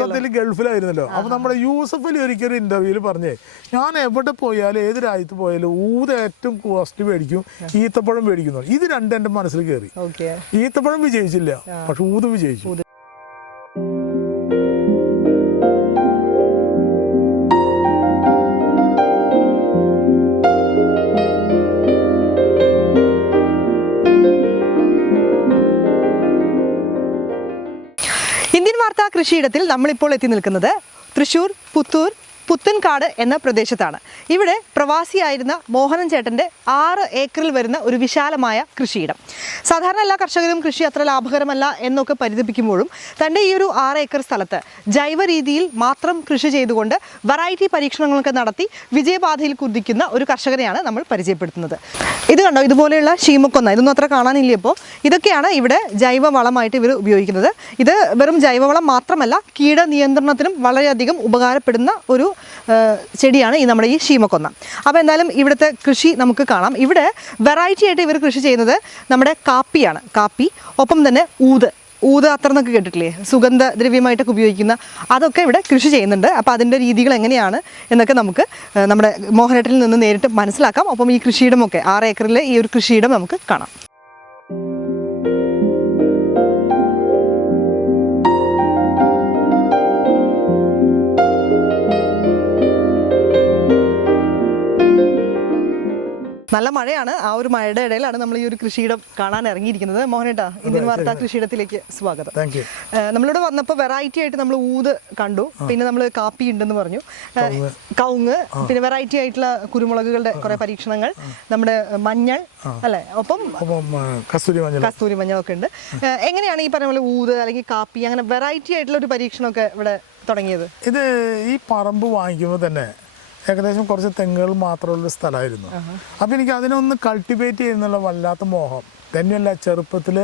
സത്യത്തിൽ ഗൾഫിലായിരുന്നല്ലോ. അപ്പൊ നമ്മുടെ യൂസഫ് അലി ഒരിക്കലും ഇന്റർവ്യൂവിൽ പറഞ്ഞേ ഞാൻ എവിടെ പോയാലും ഏത് രാജ്യത്ത് പോയാലും ഊത് ഏറ്റവും കോസ്റ്റ് മേടിക്കും ഈത്തപ്പഴം മേടിക്കുന്നു ഇത് രണ്ടും എന്റെ മനസ്സിൽ കയറി ഈത്തപ്പഴം വിജയിച്ചില്ല പക്ഷെ ഊത് വിജയിച്ചു. വാർത്താ കൃഷിയിടത്തിൽ നമ്മളിപ്പോൾ എത്തി നിൽക്കുന്നത് തൃശൂർ പുത്തൂർ പുത്തൻകാട് എന്ന പ്രദേശത്താണ്. ഇവിടെ പ്രവാസിയായിരുന്ന മോഹനൻ ചേട്ടന്റെ ആറ് ഏക്കറിൽ വരുന്ന ഒരു വിശാലമായ കൃഷിയിടം. സാധാരണ എല്ലാ കർഷകരും കൃഷി അത്ര ലാഭകരമല്ല എന്നൊക്കെ പരിതപിക്കുമ്പോഴും തന്റെ ഈ ഒരു ആറ് ഏക്കർ സ്ഥലത്ത് ജൈവ രീതിയിൽ മാത്രം കൃഷി ചെയ്തുകൊണ്ട് വെറൈറ്റി പരീക്ഷണങ്ങളൊക്കെ നടത്തി വിജയപാതയിൽ കുതിക്കുന്ന ഒരു കർഷകനെയാണ് നമ്മൾ പരിചയപ്പെടുത്തുന്നത്. ഇത് കണ്ടോ? ഇതുപോലെയുള്ള ശീമക്കൊന്ന. ഇതൊന്നും അത്ര കാണാനില്ല ഇപ്പോൾ? ഇതൊക്കെയാണ് ഇവിടെ ജൈവ വളമായിട്ട് ഇവർ ഉപയോഗിക്കുന്നത്. ഇത് വെറും ജൈവവളം മാത്രമല്ല കീട നിയന്ത്രണത്തിനും വളരെയധികം ഉപകാരപ്പെടുന്ന ഒരു ചെടിയാണ് ഈ നമ്മുടെ ഈ ഷീമക്കൊന്ന അപ്പോൾ എന്തായാലും ഇവിടുത്തെ കൃഷി നമുക്ക് കാണാം. ഇവിടെ വെറൈറ്റി ആയിട്ട് ഇവർ കൃഷി ചെയ്യുന്നത് നമ്മുടെ കാപ്പിയാണ്. കാപ്പി ഒപ്പം തന്നെ ഊത്. ഊത് അത്ര എന്നൊക്കെ കേട്ടിട്ടില്ലേ? സുഗന്ധ ദ്രവ്യമായിട്ടൊക്കെ ഉപയോഗിക്കുന്ന അതൊക്കെ ഇവിടെ കൃഷി ചെയ്യുന്നുണ്ട്. അപ്പോൾ അതിന്റെ രീതികൾ എങ്ങനെയാണ് എന്നൊക്കെ നമുക്ക് നമ്മുടെ മോഹനേട്ടിൽ നിന്ന് നേരിട്ട് മനസ്സിലാക്കാം. ഒപ്പം ഈ കൃഷിയിടമൊക്കെ ആറ് ഏക്കറിലെ ഈ ഒരു കൃഷിയിടം നമുക്ക് കാണാം. നല്ല മഴയാണ്. ആ ഒരു മഴയുടെ ഇടയിലാണ് നമ്മൾ ഈ ഒരു കൃഷിയിടം കാണാൻ ഇറങ്ങിയിരിക്കുന്നത്. മോഹനേട്ടാ ഇന്ത്യൻ വാർത്താ കൃഷിയിടത്തിലേക്ക് സ്വാഗതം. നമ്മളിവിടെ വന്നപ്പോൾ വെറൈറ്റി ആയിട്ട് നമ്മൾ ഊത് കണ്ടു. പിന്നെ നമ്മൾ കാപ്പി ഉണ്ടെന്ന് പറഞ്ഞു. കൗങ്ങ് കവുങ്ങ്. പിന്നെ വെറൈറ്റി ആയിട്ടുള്ള കുരുമുളകുകളുടെ കുറെ പരീക്ഷണങ്ങൾ നമ്മുടെ മഞ്ഞൾ അല്ലെ? ഒപ്പം കസ്തൂരി മഞ്ഞൾ. കസ്തൂരി മഞ്ഞളൊക്കെ ഉണ്ട്. എങ്ങനെയാണ് ഈ പറഞ്ഞ പോലെ ഊത് അല്ലെങ്കിൽ കാപ്പി അങ്ങനെ വെറൈറ്റി ആയിട്ടുള്ള ഒരു പരീക്ഷണമൊക്കെ ഇവിടെ തുടങ്ങിയത്? ഇത് ഈ പറമ്പ് വാങ്ങിക്കുമ്പോൾ തന്നെ ഏകദേശം കുറച്ച് തെങ്ങുകൾ മാത്രമുള്ള സ്ഥലമായിരുന്നു. അപ്പം എനിക്ക് അതിനൊന്ന് കൾട്ടിവേറ്റ് ചെയ്യുന്നുള്ള വല്ലാത്ത മോഹം. തന്നെയല്ല ചെറുപ്പത്തിൽ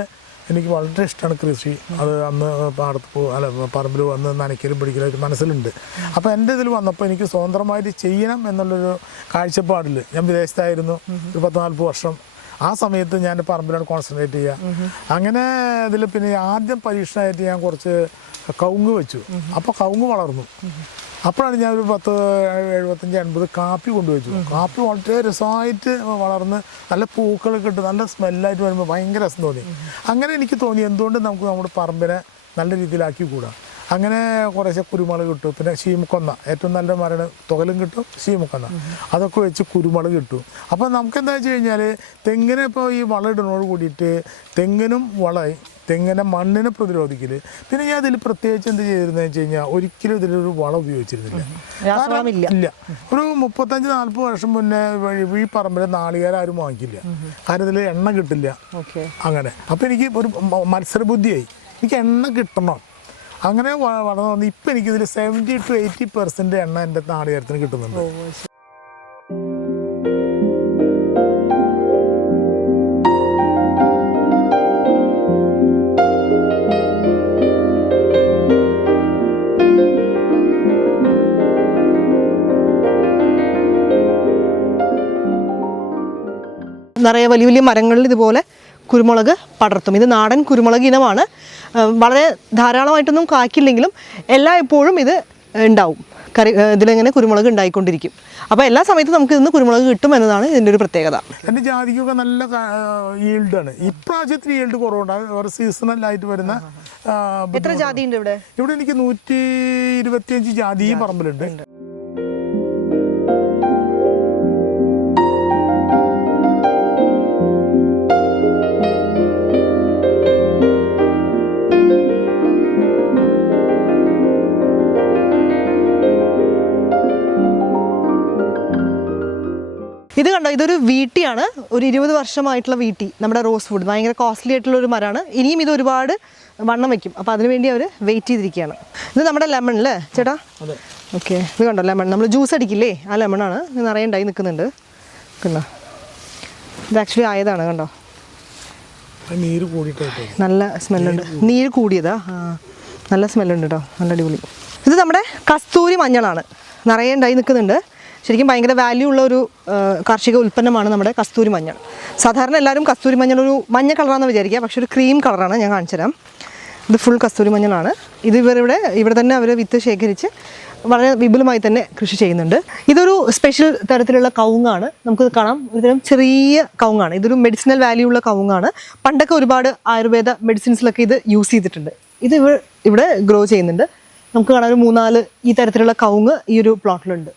എനിക്ക് വളരെ ഇഷ്ടമാണ് കൃഷി. അത് അന്ന് പാടത്ത് പോ അല്ല പറമ്പിൽ വന്ന് നനയ്ക്കലും പിടിക്കലും മനസ്സിലുണ്ട്. അപ്പോൾ എന്റെ ഇതിൽ വന്നപ്പോൾ എനിക്ക് സ്വതന്ത്രമായിട്ട് ചെയ്യണം എന്നുള്ളൊരു കാഴ്ചപ്പാടിൽ ഞാൻ വിദേശത്തായിരുന്നു. ഒരു പത്ത് നാൽപ്പത് വർഷം. ആ സമയത്ത് ഞാൻ പറമ്പിലാണ് കോൺസെൻട്രേറ്റ് ചെയ്യുക അങ്ങനെ ഇതിൽ പിന്നെ ആദ്യം പരീക്ഷണമായിട്ട് ഞാൻ കുറച്ച് കവുങ്ങ് വെച്ചു. അപ്പോൾ കവുങ്ങ് വളർന്നു. അപ്പോഴാണ് ഞാനൊരു ഒരു പത്ത് എഴുപത്തഞ്ച് എൺപത് കാപ്പി കൊണ്ടുവച്ചു. കാപ്പി വളരെ രസമായിട്ട് വളർന്ന് നല്ല പൂക്കളൊക്കെ ഇട്ട് നല്ല സ്മെല്ലായിട്ട് വരുമ്പോൾ ഭയങ്കര രസം തോന്നി. അങ്ങനെ എനിക്ക് തോന്നി എന്തുകൊണ്ട് നമുക്ക് നമ്മുടെ പറമ്പിനെ നല്ല രീതിയിലാക്കി കൂടാ. അങ്ങനെ കുറേശ്ശെ കുരുമുളക് കിട്ടും. പിന്നെ ശീമക്കൊന്ന. ഏറ്റവും നല്ല മരണം തുകലും കിട്ടും ശീമക്കൊന്ന. അതൊക്കെ വെച്ച് കുരുമുളക് കിട്ടും. അപ്പോൾ നമുക്ക് എന്താ വെച്ച് കഴിഞ്ഞാൽ തെങ്ങിനെ ഇപ്പോൾ ഈ വളം ഇടുന്നതോട് കൂടിയിട്ട് തെങ്ങിനും വളമായി തെങ്ങിനെ മണ്ണിനെ പ്രതിരോധിക്കൽ പിന്നെ ഞാൻ ഇതിൽ പ്രത്യേകിച്ച് എന്ത് ചെയ്തിരുന്നത് വെച്ച് കഴിഞ്ഞാൽ ഒരിക്കലും ഇതിലൊരു വളം ഉപയോഗിച്ചിരുന്നില്ല. ഇല്ല. ഒരു മുപ്പത്തഞ്ച് നാല്പത് വർഷം മുന്നേ ഈ- പറമ്പിലെ നാളികേരം ആരും വാങ്ങിക്കില്ല കാരണം ഇതിൽ എണ്ണ കിട്ടില്ല. അങ്ങനെ. അപ്പോൾ എനിക്ക് ഒരു മത്സര മത്സരബുദ്ധിയായി. എനിക്ക് എണ്ണ കിട്ടണം. അങ്ങനെ വളർന്നു വന്ന് ഇപ്പം എനിക്കിതിൽ സെവന്റി ടു എയ്റ്റി പെർസെന്റ് എണ്ണ എന്റെ നാളികേരത്തിന് കിട്ടുന്നുണ്ട്. നിറയെ വലിയ വലിയ മരങ്ങളിൽ ഇതുപോലെ കുരുമുളക് പടർത്തും. ഇത് നാടൻ കുരുമുളക് ഇനമാണ്. വളരെ ധാരാളമായിട്ടൊന്നും കാക്കില്ലെങ്കിലും എല്ലാ എപ്പോഴും ഇത് ഉണ്ടാവും. കറി ഇതിലിങ്ങനെ കുരുമുളക് ഉണ്ടായിക്കൊണ്ടിരിക്കും. അപ്പോൾ എല്ലാ സമയത്തും നമുക്ക് ഇന്ന് കുരുമുളക് കിട്ടും എന്നതാണ് ഇതിന്റെ ഒരു പ്രത്യേകത. എന്റെ ജാതിക്കൊക്കെ നല്ല ഈൽഡാണ് ഇപ്രാവശ്യത്തിന് ഈൽഡ് കുറവുണ്ടാകും സീസണലായിട്ട് വരുന്ന എത്ര ജാതി ഉണ്ട് ഇവിടെ? ഇവിടെ എനിക്ക് നൂറ്റി ഇരുപത്തിയഞ്ച് ജാതി പറമ്പിലുണ്ട്. ഇത് കണ്ടോ ഇതൊരു വീട്ടിയാണ്. ഒരു ഇരുപത് വർഷമായിട്ടുള്ള വീട്ടി നമ്മുടെ റോസ് വുഡ്. ഭയങ്കര കോസ്റ്റ്ലി ആയിട്ടുള്ള ഒരു മരമാണ്. ഇനിയും ഇത് ഒരുപാട് വണ്ണം വെക്കും. അപ്പോൾ അതിനുവേണ്ടി അവർ വെയിറ്റ് ചെയ്തിരിക്കുകയാണ്. ഇത് നമ്മുടെ ലെമൺ അല്ലേ ചേട്ടാ? ഓക്കെ ഇത് കണ്ടോ ലെമൺ നമ്മൾ ജ്യൂസ് അടിക്കില്ലേ? ആ ലെമണാണ് ആണ്. നിറയെ ഉണ്ടായി നിൽക്കുന്നുണ്ട്. കണ്ടോ? ഇത് ആക്ച്വലി ആയതാണ് കണ്ടോ? നീര് നല്ല സ്മെല്ലുണ്ട് നീര് കൂടിയതാ? ആ. നല്ല സ്മെല്ലുണ്ട് കേട്ടോ നല്ല അടിപൊളി. ഇത് നമ്മുടെ കസ്തൂരി മഞ്ഞളാണ്. നിറയെ ഉണ്ടായി നിൽക്കുന്നുണ്ട്. ശരിക്കും ഭയങ്കര വാല്യൂ ഉള്ള ഒരു കാർഷിക ഉൽപ്പന്നമാണ് നമ്മുടെ കസ്തൂരി മഞ്ഞൾ. സാധാരണ എല്ലാവരും കസ്തൂരി മഞ്ഞൾ ഒരു മഞ്ഞ കളറാണെന്ന് വിചാരിക്കുക പക്ഷേ ഒരു ക്രീം കളറാണ് ഞാൻ കാണിച്ചു തരാം. ഇത് ഫുൾ കസ്തൂരി മഞ്ഞളാണ്. ഇത് ഇവരിവിടെ ഇവിടെ തന്നെ അവർ വിത്ത് ശേഖരിച്ച് വളരെ വിപുലമായി തന്നെ കൃഷി ചെയ്യുന്നുണ്ട്. ഇതൊരു സ്പെഷ്യൽ തരത്തിലുള്ള കവുങ്ങാണ്. നമുക്ക് കാണാം. ഒരുതരം ചെറിയ കവുങ്ങാണ്. ഇതൊരു മെഡിസിനൽ വാല്യൂ ഉള്ള കവുങ്ങാണ്. പണ്ടൊക്കെ ഒരുപാട് ആയുർവേദ മെഡിസിൻസിലൊക്കെ ഇത് യൂസ് ചെയ്തിട്ടുണ്ട്. ഇത് ഇവ ഇവിടെ ഗ്രോ ചെയ്യുന്നുണ്ട്. നമുക്ക് കാണാം ഒരു മൂന്നാൽ ഈ തരത്തിലുള്ള കവുങ്ങ് ഈ ഒരു പ്ലോട്ടിലുണ്ട്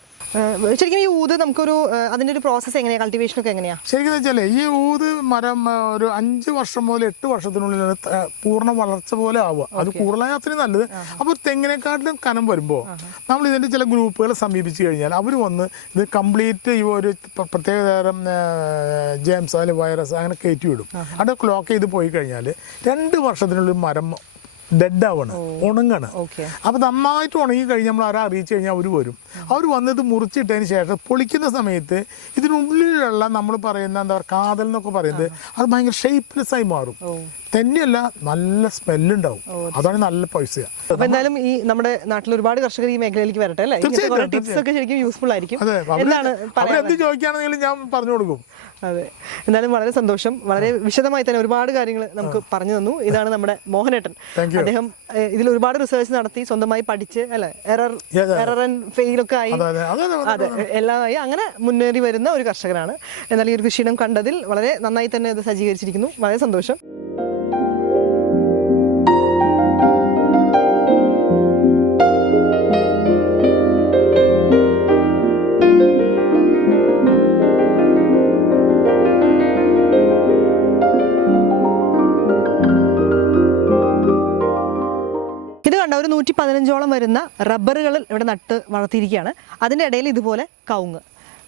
ശരിക്കും ഈ ഊത് നമുക്കൊരു അതിന്റെ ഒരു പ്രോസസ്സ് എങ്ങനെയാണ് കൾട്ടിവേഷനൊക്കെ എങ്ങനെയാണ് എങ്ങനെയാ? ശരിക്കും വെച്ചാൽ ഈ ഊത് മരം ഒരു അഞ്ച് വർഷം മുതൽ എട്ട് വർഷത്തിനുള്ളിൽ പൂർണ വളർച്ച പോലെ ആവുക. അത് കൂടുതലായ അത്രയും നല്ലത്. അപ്പോൾ തെങ്ങിനെക്കാട്ടിലും കനം വരുമ്പോൾ നമ്മൾ ഇതിന്റെ ചില ഗ്രൂപ്പുകളെ സമീപിച്ചു കഴിഞ്ഞാൽ അവർ വന്ന് ഇത് കംപ്ലീറ്റ് ഈ ഒരു പ്ര- പ്രത്യേക തരം ജെംസ് അല്ലെങ്കിൽ വൈറസ് അങ്ങനെ കയറ്റി വിടും അവിടെ ക്ലോക്ക് ചെയ്ത് പോയി കഴിഞ്ഞാൽ രണ്ട് വർഷത്തിനുള്ളിൽ മരം ഡെഡ് ആവാണ്. ഉണങ്ങാണ്. അപ്പം നന്നായിട്ട് ഉണങ്ങി കഴിഞ്ഞ് നമ്മൾ ആരെ അറിയിച്ചു കഴിഞ്ഞാൽ അവർ വരും. അവർ വന്നത് മുറിച്ചിട്ടതിന് ശേഷം പൊളിക്കുന്ന സമയത്ത് ഇതിനുള്ളിലുള്ള നമ്മൾ പറയുന്ന എന്താ പറയുക കാതൽ എന്നൊക്കെ പറയുന്നത് അത് ഭയങ്കര ഷേപ്പ്ലെസ് ആയി മാറും. തന്നെയല്ല നല്ല സ്മെല്ലുണ്ടാവും. അതാണ് നല്ല പൈസ അപ്പൊ എന്തായാലും ഈ നമ്മുടെ നാട്ടിൽ ഒരുപാട് കർഷകർ ഈ മേഖലയിലേക്ക് വരട്ടെ അല്ലേ? ടിപ്സ് ഒക്കെ ശരിക്കും യൂസ്ഫുൾ ആയിരിക്കും. എന്താണ് എന്ത് ചോദിക്കുകയാണെങ്കിലും ഞാൻ പറഞ്ഞു കൊടുക്കും. അതെ. എന്തായാലും വളരെ സന്തോഷം. വളരെ വിശദമായി തന്നെ ഒരുപാട് കാര്യങ്ങൾ നമുക്ക് പറഞ്ഞു തന്നു. ഇതാണ് നമ്മുടെ മോഹനേട്ടൻ. അദ്ദേഹം ഇതിൽ ഒരുപാട് റിസർച്ച് നടത്തി സ്വന്തമായി പഠിച്ച് അല്ലെ? എറർ. എറർ ആൻഡ് ഫെയിൽ ഒക്കെ ആയി. അതെ അതെ. എല്ലാമായി അങ്ങനെ മുന്നേറി വരുന്ന ഒരു കർഷകനാണ്. എന്നാൽ ഈ ഒരു കൃഷിയിടം കണ്ടതിൽ വളരെ നന്നായി തന്നെ ഇത് സജ്ജീകരിച്ചിരിക്കുന്നു. വളരെ സന്തോഷം. വരുന്ന റബ്ബറുകൾ ഇവിടെ നട്ട് വളർത്തിയിരിക്കുകയാണ്. അതിന്റെ ഇടയിൽ ഇതുപോലെ കവുങ്ങ്.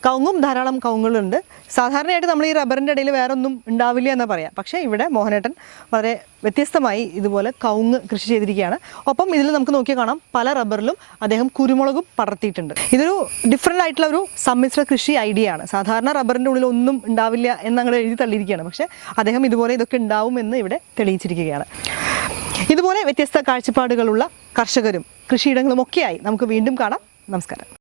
കവുങ്ങും ധാരാളം കവുങ്ങുകളുണ്ട്. സാധാരണയായിട്ട് നമ്മൾ ഈ റബ്ബറിന്റെ ഇടയിൽ വേറെ ഒന്നും ഉണ്ടാവില്ല എന്ന് പറയാം. പക്ഷേ ഇവിടെ മോഹനേട്ടൻ വളരെ വ്യത്യസ്തമായി ഇതുപോലെ കവുങ്ങ് കൃഷി ചെയ്തിരിക്കുകയാണ്. ഒപ്പം ഇതിൽ നമുക്ക് നോക്കി കാണാം പല റബ്ബറിലും അദ്ദേഹം കുരുമുളകും പടർത്തിയിട്ടുണ്ട്. ഇതൊരു ഡിഫറെന്റ് ആയിട്ടുള്ള ഒരു സമ്മിശ്ര കൃഷി ഐഡിയ ആണ്. സാധാരണ റബ്ബറിന്റെ ഉള്ളിൽ ഒന്നും ഉണ്ടാവില്ല എന്നങ്ങനെ എഴുതി തള്ളിയിരിക്കുകയാണ്. പക്ഷേ അദ്ദേഹം ഇതുപോലെ ഇതൊക്കെ ഉണ്ടാവും എന്ന് ഇവിടെ തെളിയിച്ചിരിക്കുകയാണ്. ഇതുപോലെ വ്യത്യസ്ത കാഴ്ചപ്പാടുകളുള്ള കർഷകരും കൃഷിയിടങ്ങളും ഒക്കെയായി നമുക്ക് വീണ്ടും കാണാം. നമസ്കാരം.